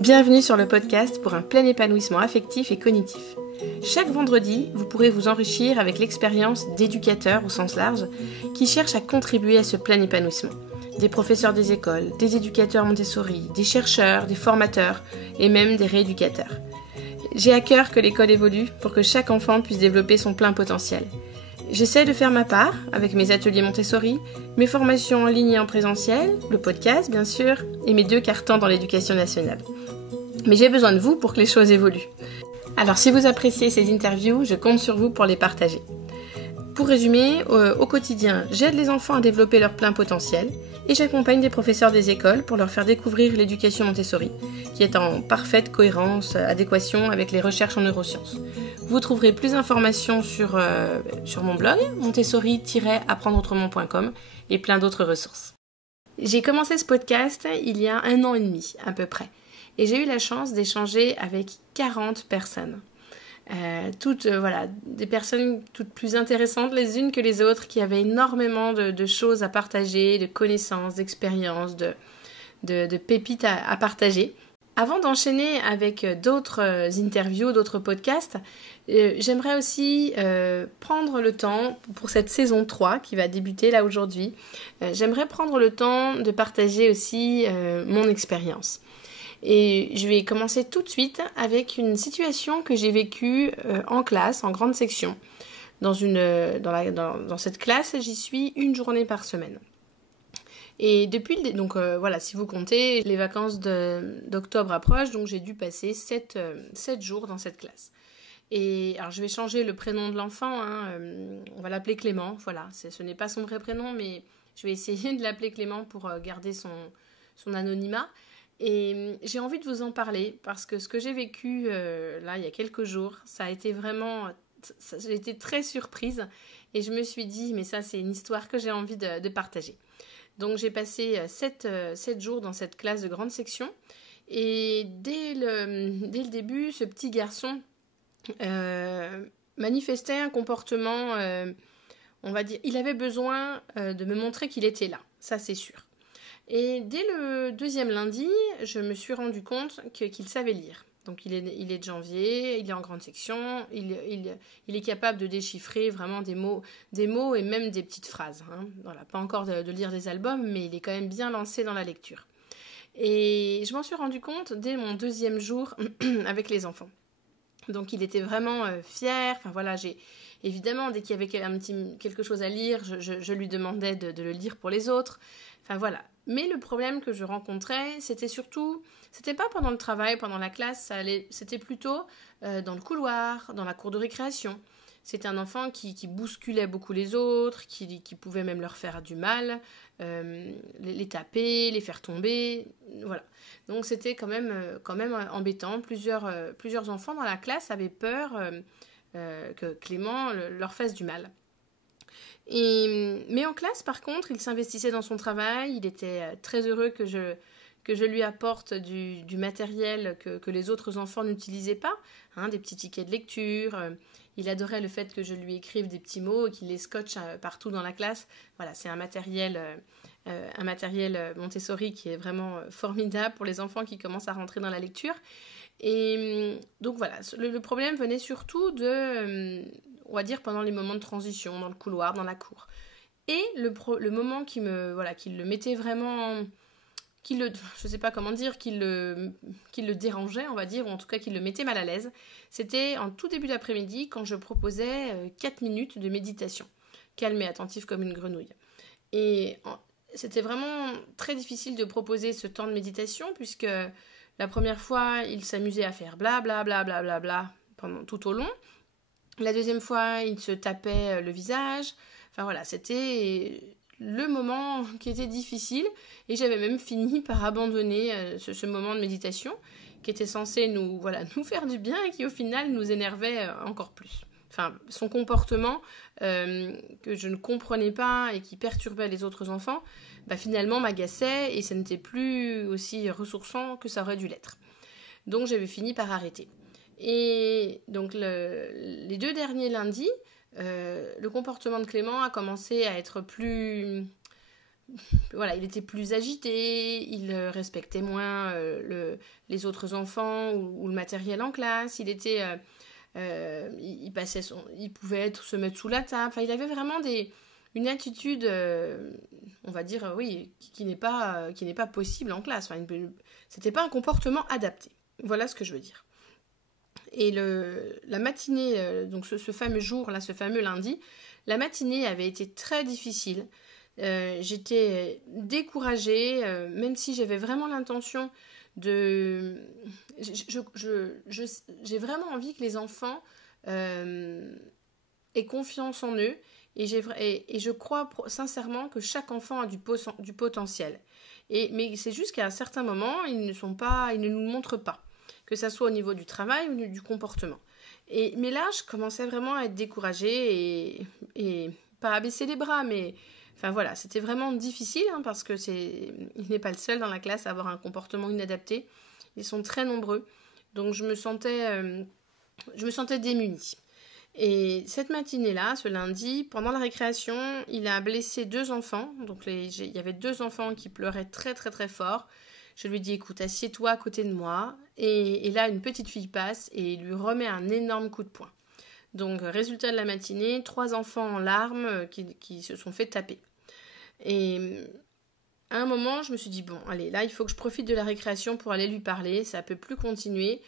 Bienvenue sur le podcast pour un plein épanouissement affectif et cognitif. Chaque vendredi, vous pourrez vous enrichir avec l'expérience d'éducateurs au sens large qui cherchent à contribuer à ce plein épanouissement. Des professeurs des écoles, des éducateurs Montessori, des chercheurs, des formateurs et même des rééducateurs. J'ai à cœur que l'école évolue pour que chaque enfant puisse développer son plein potentiel. J'essaie de faire ma part avec mes ateliers Montessori, mes formations en ligne et en présentiel, le podcast bien sûr, et mes 2 cartons dans l'éducation nationale. Mais j'ai besoin de vous pour que les choses évoluent. Alors si vous appréciez ces interviews, je compte sur vous pour les partager. Pour résumer, au quotidien, j'aide les enfants à développer leur plein potentiel et j'accompagne des professeurs des écoles pour leur faire découvrir l'éducation Montessori, qui est en parfaite cohérence, adéquation avec les recherches en neurosciences. Vous trouverez plus d'informations sur mon blog, montessori-apprendreautrement.com et plein d'autres ressources. J'ai commencé ce podcast il y a 1 an et demi à peu près et j'ai eu la chance d'échanger avec 40 personnes. Des personnes toutes plus intéressantes les unes que les autres, qui avaient énormément de choses à partager, de connaissances, d'expériences, de pépites à partager. Avant d'enchaîner avec d'autres interviews, d'autres podcasts, j'aimerais aussi prendre le temps, pour cette saison 3 qui va débuter là aujourd'hui, j'aimerais prendre le temps de partager aussi mon expérience. Et je vais commencer tout de suite avec une situation que j'ai vécue en classe, en grande section. Dans cette classe, j'y suis 1 journée par semaine. Et si vous comptez, les vacances d'octobre approchent, donc j'ai dû passer 7 jours dans cette classe. Et alors je vais changer le prénom de l'enfant, on va l'appeler Clément, voilà, ce n'est pas son vrai prénom, mais je vais essayer de l'appeler Clément pour garder son anonymat. Et j'ai envie de vous en parler parce que ce que j'ai vécu là il y a quelques jours, j'ai été très surprise et je me suis dit mais ça c'est une histoire que j'ai envie de partager. Donc j'ai passé 7 jours dans cette classe de grande section et dès le début, ce petit garçon manifestait un comportement, on va dire, il avait besoin de me montrer qu'il était là, ça c'est sûr. Et dès le 2e lundi, je me suis rendu compte qu'il savait lire. Donc il est de janvier, il est en grande section, il est capable de déchiffrer vraiment des mots et même des petites phrases. Voilà, pas encore de lire des albums, mais il est quand même bien lancé dans la lecture. Et je m'en suis rendu compte dès mon 2e jour avec les enfants. Donc il était vraiment fier. Enfin voilà, évidemment, dès qu'il y avait quelque chose à lire, je lui demandais de le lire pour les autres. Enfin voilà. Mais le problème que je rencontrais, c'était pas pendant le travail, pendant la classe, c'était plutôt dans le couloir, dans la cour de récréation. C'était un enfant qui bousculait beaucoup les autres, qui pouvait même leur faire du mal, les taper, les faire tomber, voilà. Donc c'était quand même embêtant. Plusieurs enfants dans la classe avaient peur que Clément leur fasse du mal. Mais en classe, par contre, il s'investissait dans son travail, il était très heureux que je lui apporte du matériel que les autres enfants n'utilisaient pas, des petits tickets de lecture. Il adorait le fait que je lui écrive des petits mots et qu'il les scotche partout dans la classe. Voilà, c'est un matériel Montessori qui est vraiment formidable pour les enfants qui commencent à rentrer dans la lecture. Et donc voilà, le problème venait surtout on va dire pendant les moments de transition, dans le couloir, dans la cour. Et le moment qui le mettait vraiment, je sais pas comment dire, qui le dérangeait, on va dire, ou en tout cas qui le mettait mal à l'aise, c'était en tout début d'après-midi quand je proposais 4 minutes de méditation, calme et attentif comme une grenouille. Et c'était vraiment très difficile de proposer ce temps de méditation puisque la première fois, il s'amusait à faire bla bla bla bla bla bla tout au long. La 2e fois, il se tapait le visage. Enfin voilà, c'était le moment qui était difficile. Et j'avais même fini par abandonner ce moment de méditation qui était censé nous faire du bien et qui au final nous énervait encore plus. Enfin, son comportement que je ne comprenais pas et qui perturbait les autres enfants, finalement m'agaçait et ça n'était plus aussi ressourçant que ça aurait dû l'être. Donc j'avais fini par arrêter. Et donc les 2 derniers lundis, le comportement de Clément a commencé à être plus voilà, il était plus agité, il respectait moins les autres enfants ou le matériel en classe, il pouvait se mettre sous la table, enfin il avait vraiment une attitude, on va dire, oui, qui n'est pas possible en classe, enfin, c'était pas un comportement adapté, voilà ce que je veux dire. Et la matinée, donc ce fameux jour-là, ce fameux lundi, la matinée avait été très difficile. J'étais découragée, même si j'avais vraiment l'intention de... J'ai vraiment envie que les enfants aient confiance en eux et je crois sincèrement que chaque enfant a du potentiel. Mais c'est juste qu'à un certain moment, ils ne nous montrent pas, que ça soit au niveau du travail ou du comportement. Mais là, je commençais vraiment à être découragée et pas à baisser les bras, mais... Enfin voilà, c'était vraiment difficile parce que il n'est pas le seul dans la classe à avoir un comportement inadapté. Ils sont très nombreux. Donc je me sentais démunie. Et cette matinée-là, ce lundi, pendant la récréation, il a blessé 2 enfants. Donc il y avait 2 enfants qui pleuraient très très très fort. Je lui dis, écoute, assieds-toi à côté de moi. Et là, une petite fille passe et lui remet un énorme coup de poing. Donc, résultat de la matinée, 3 enfants en larmes qui se sont fait taper. Et à un moment, je me suis dit, bon, allez, là, il faut que je profite de la récréation pour aller lui parler. Ça ne peut plus continuer.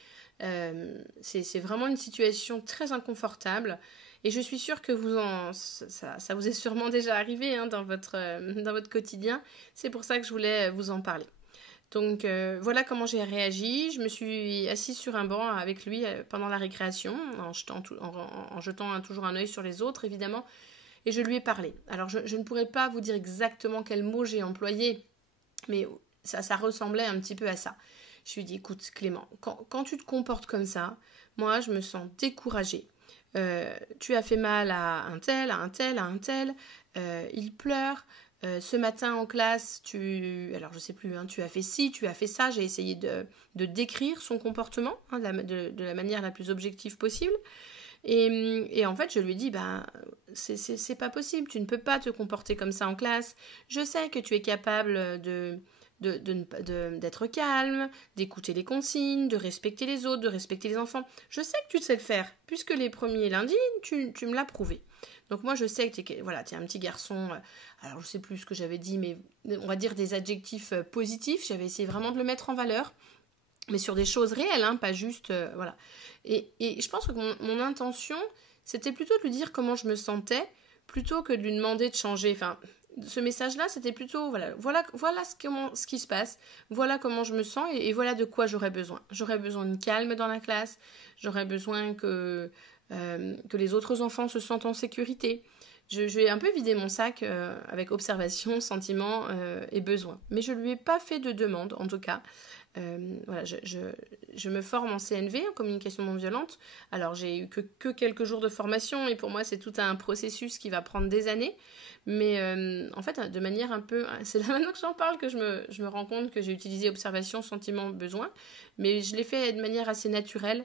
C'est vraiment une situation très inconfortable. Et je suis sûre que ça vous est sûrement déjà arrivé dans votre quotidien. C'est pour ça que je voulais vous en parler. Donc voilà comment j'ai réagi. Je me suis assise sur un banc avec lui pendant la récréation, en jetant toujours un œil sur les autres, évidemment, et je lui ai parlé. Alors je ne pourrais pas vous dire exactement quels mots j'ai employés, mais ça ressemblait un petit peu à ça. Je lui ai dit, écoute Clément, quand tu te comportes comme ça, moi je me sens découragée. Tu as fait mal à un tel, il pleure. Ce matin en classe, alors je sais plus, tu as fait ci, tu as fait ça. J'ai essayé de décrire son comportement de la manière la plus objective possible. Et en fait, je lui ai dit, c'est pas possible, tu ne peux pas te comporter comme ça en classe. Je sais que tu es capable d'être calme, d'écouter les consignes, de respecter les autres, de respecter les enfants. Je sais que tu sais le faire, puisque les premiers lundis, tu me l'as prouvé. Donc moi, je sais que tu es un petit garçon, alors je sais plus ce que j'avais dit, mais on va dire des adjectifs positifs. J'avais essayé vraiment de le mettre en valeur, mais sur des choses réelles, pas juste... voilà. Et je pense que mon intention, c'était plutôt de lui dire comment je me sentais, plutôt que de lui demander de changer. Enfin, ce message-là, c'était plutôt, voilà ce qui se passe, voilà comment je me sens et voilà de quoi j'aurais besoin. J'aurais besoin de calme dans la classe, j'aurais besoin que les autres enfants se sentent en sécurité. Je vais un peu vider mon sac avec observation, sentiment et besoin. Mais je ne lui ai pas fait de demande, en tout cas. Je me forme en CNV, en communication non violente. Alors, j'ai eu que quelques jours de formation et pour moi, c'est tout un processus qui va prendre des années. Mais en fait, de manière un peu... C'est là maintenant que j'en parle que je me rends compte que j'ai utilisé observation, sentiment, besoin. Mais je l'ai fait de manière assez naturelle.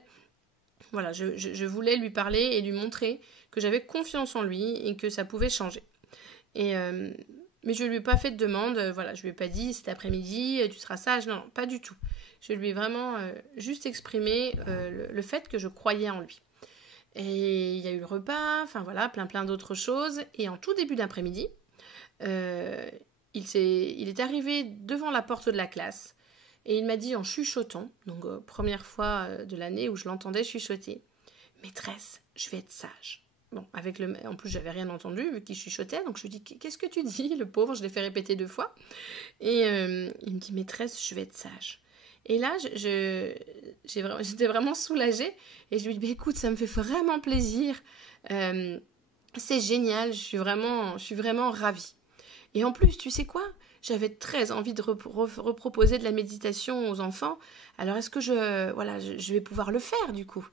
Voilà, je voulais lui parler et lui montrer que j'avais confiance en lui et que ça pouvait changer. Mais je ne lui ai pas fait de demande, je lui ai pas dit cet après-midi tu seras sage, non, pas du tout. Je lui ai vraiment juste exprimé le fait que je croyais en lui. Et il y a eu le repas, plein d'autres choses. Et en tout début d'après-midi, il est arrivé devant la porte de la classe. Et il m'a dit en chuchotant, donc première fois de l'année où je l'entendais chuchoter, « Maîtresse, je vais être sage. » Bon, en plus, j'avais rien entendu vu qu'il chuchotait, donc je lui dis « Qu'est-ce que tu dis ?» Le pauvre, je l'ai fait répéter 2 fois. Et il me dit « Maîtresse, je vais être sage. » Et là, j'étais vraiment soulagée. Et je lui dis « Écoute, ça me fait vraiment plaisir. C'est génial, je suis vraiment ravie. » Et en plus, tu sais quoi ? J'avais très envie de reproposer de la méditation aux enfants. Alors, est-ce que je vais pouvoir le faire, du coup ?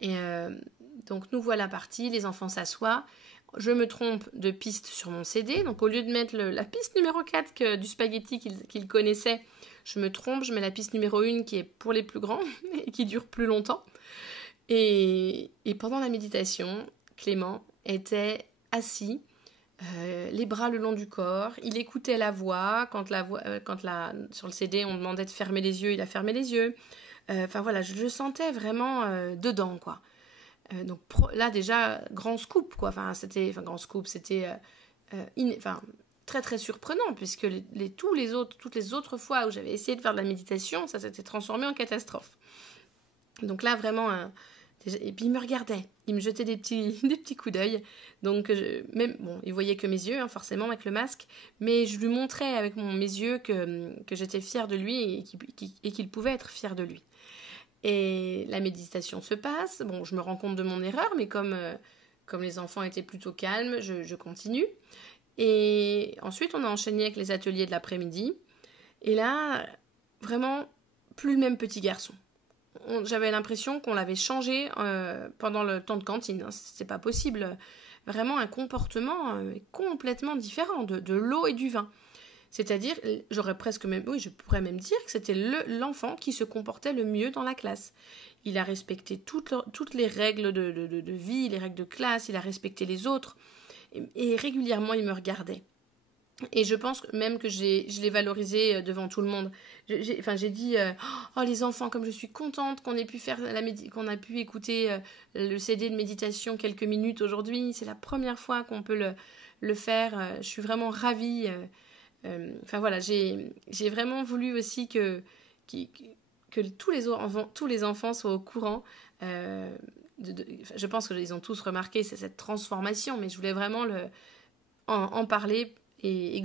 Et donc, nous voilà partis. Les enfants s'assoient. Je me trompe de piste sur mon CD. Donc, au lieu de mettre la piste numéro 4 du spaghetti qu'ils connaissaient, je me trompe. Je mets la piste numéro 1 qui est pour les plus grands et qui dure plus longtemps. Et pendant la méditation, Clément était assis les bras le long du corps. Il écoutait la voix. Sur le CD, on demandait de fermer les yeux, il a fermé les yeux. Enfin voilà, je le sentais vraiment dedans, quoi. Donc là déjà, grand scoop, quoi. Grand scoop, c'était très très surprenant, puisque toutes les autres fois où j'avais essayé de faire de la méditation, ça s'était transformé en catastrophe. Donc là, vraiment, et puis il me regardait, il me jetait des petits coups d'œil. Donc il voyait que mes yeux, hein, forcément, avec le masque, mais je lui montrais avec mes yeux que j'étais fière de lui et qu'il pouvait être fier de lui. Et la méditation se passe. Bon, je me rends compte de mon erreur, mais comme les enfants étaient plutôt calmes, je continue. Et ensuite, on a enchaîné avec les ateliers de l'après-midi. Et là, vraiment, plus le même petit garçon. J'avais l'impression qu'on l'avait changé pendant le temps de cantine. Hein. C'est pas possible. Vraiment un comportement complètement différent de l'eau et du vin. C'est-à-dire, je pourrais même dire que c'était l'enfant qui se comportait le mieux dans la classe. Il a respecté toutes les règles de vie, les règles de classe, il a respecté les autres. Et régulièrement, il me regardait. Et je pense même que je l'ai valorisé devant tout le monde. J'ai dit, oh les enfants, comme je suis contente qu'on ait pu qu'on a pu écouter le CD de méditation quelques minutes aujourd'hui. C'est la première fois qu'on peut le faire. Je suis vraiment ravie. J'ai vraiment voulu aussi que tous les enfants soient au courant. Je pense qu'ils ont tous remarqué cette transformation, mais je voulais vraiment en parler et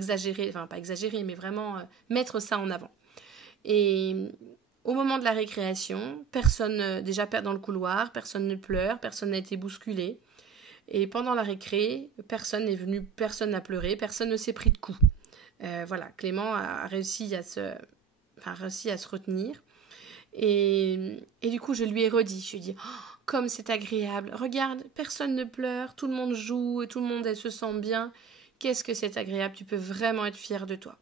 pas exagérer, mais vraiment mettre ça en avant. Et au moment de la récréation, personne, déjà dans le couloir, personne ne pleure, personne n'a été bousculé. Et pendant la récré, personne n'est venu, personne n'a pleuré, personne ne s'est pris de coups. Clément a réussi à se retenir. Et du coup, je lui ai redit, je lui ai dit, oh, comme c'est agréable, regarde, personne ne pleure, tout le monde joue, et tout le monde se sent bien. Qu'est-ce que c'est agréable, tu peux vraiment être fière de toi.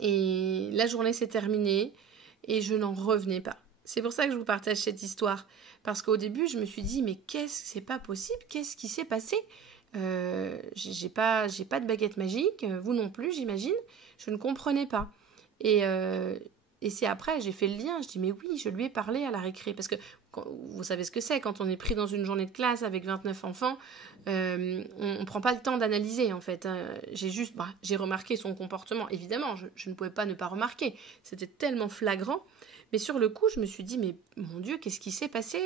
Et la journée s'est terminée et je n'en revenais pas. C'est pour ça que je vous partage cette histoire. Parce qu'au début, je me suis dit, mais c'est pas possible, qu'est-ce qui s'est passé ? J'ai pas de baguette magique, vous non plus, j'imagine. Je ne comprenais pas. Et c'est après, j'ai fait le lien. Je dis, mais oui, je lui ai parlé à la récré. Parce que vous savez ce que c'est, quand on est pris dans une journée de classe avec 29 enfants, on ne prend pas le temps d'analyser, en fait. J'ai remarqué son comportement. Évidemment, je ne pouvais pas ne pas remarquer. C'était tellement flagrant. Mais sur le coup, je me suis dit, mais mon Dieu, qu'est-ce qui s'est passé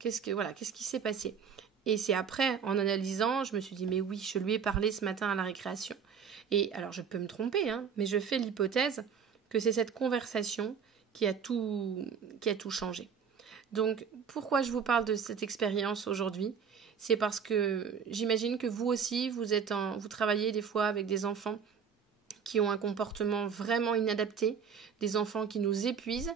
qu'est-ce qui s'est passé ? Et c'est après, en analysant, je me suis dit, mais oui, je lui ai parlé ce matin à la récréation. Et alors, je peux me tromper, hein, mais je fais l'hypothèse que c'est cette conversation qui a tout changé. Donc, pourquoi je vous parle de cette expérience aujourd'hui ? C'est parce que j'imagine que vous aussi, vous travaillez des fois avec des enfants qui ont un comportement vraiment inadapté, des enfants qui nous épuisent.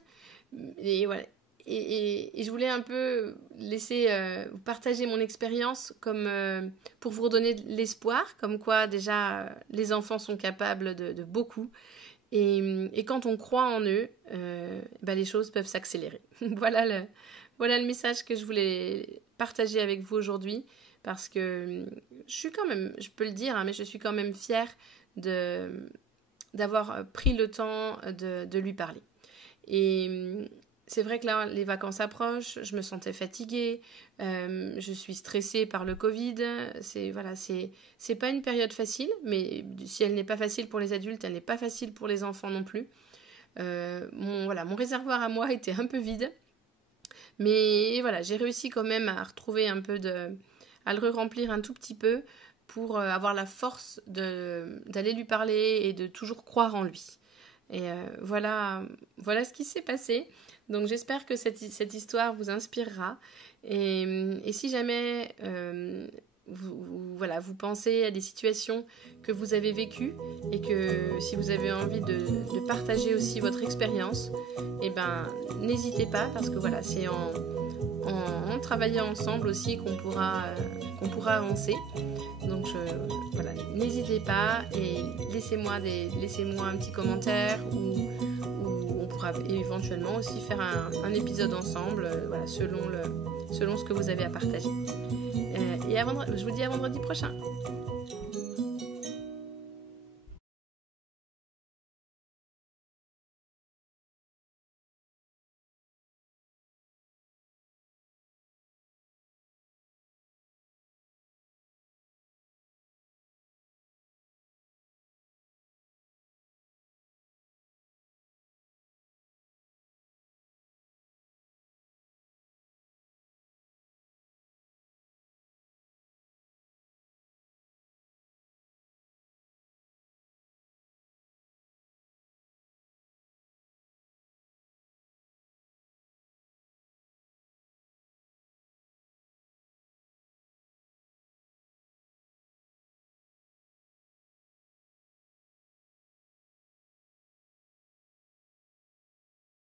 Et voilà. Et je voulais un peu laisser vous partager mon expérience comme pour vous redonner de l'espoir, comme quoi déjà les enfants sont capables de beaucoup. Et quand on croit en eux, les choses peuvent s'accélérer. Voilà le message que je voulais partager avec vous aujourd'hui, parce que je suis quand même, je peux le dire, hein, mais je suis quand même fière d'avoir pris le temps de lui parler. Et c'est vrai que là, les vacances approchent, je me sentais fatiguée, je suis stressée par le Covid. C'est pas une période facile, mais si elle n'est pas facile pour les adultes, elle n'est pas facile pour les enfants non plus. Mon réservoir à moi était un peu vide, mais voilà, j'ai réussi quand même à retrouver un peu à le remplir un tout petit peu pour avoir la force d'aller lui parler et de toujours croire en lui. Et voilà ce qui s'est passé. Donc j'espère que cette histoire vous inspirera. Et si jamais vous pensez à des situations que vous avez vécues et que si vous avez envie de partager aussi votre expérience, n'hésitez pas, parce que c'est en travaillant ensemble aussi qu'on pourra avancer. Donc n'hésitez pas et laissez-moi un petit commentaire ou on pourra éventuellement aussi faire un épisode ensemble, selon ce que vous avez à partager. Et je vous dis à vendredi prochain.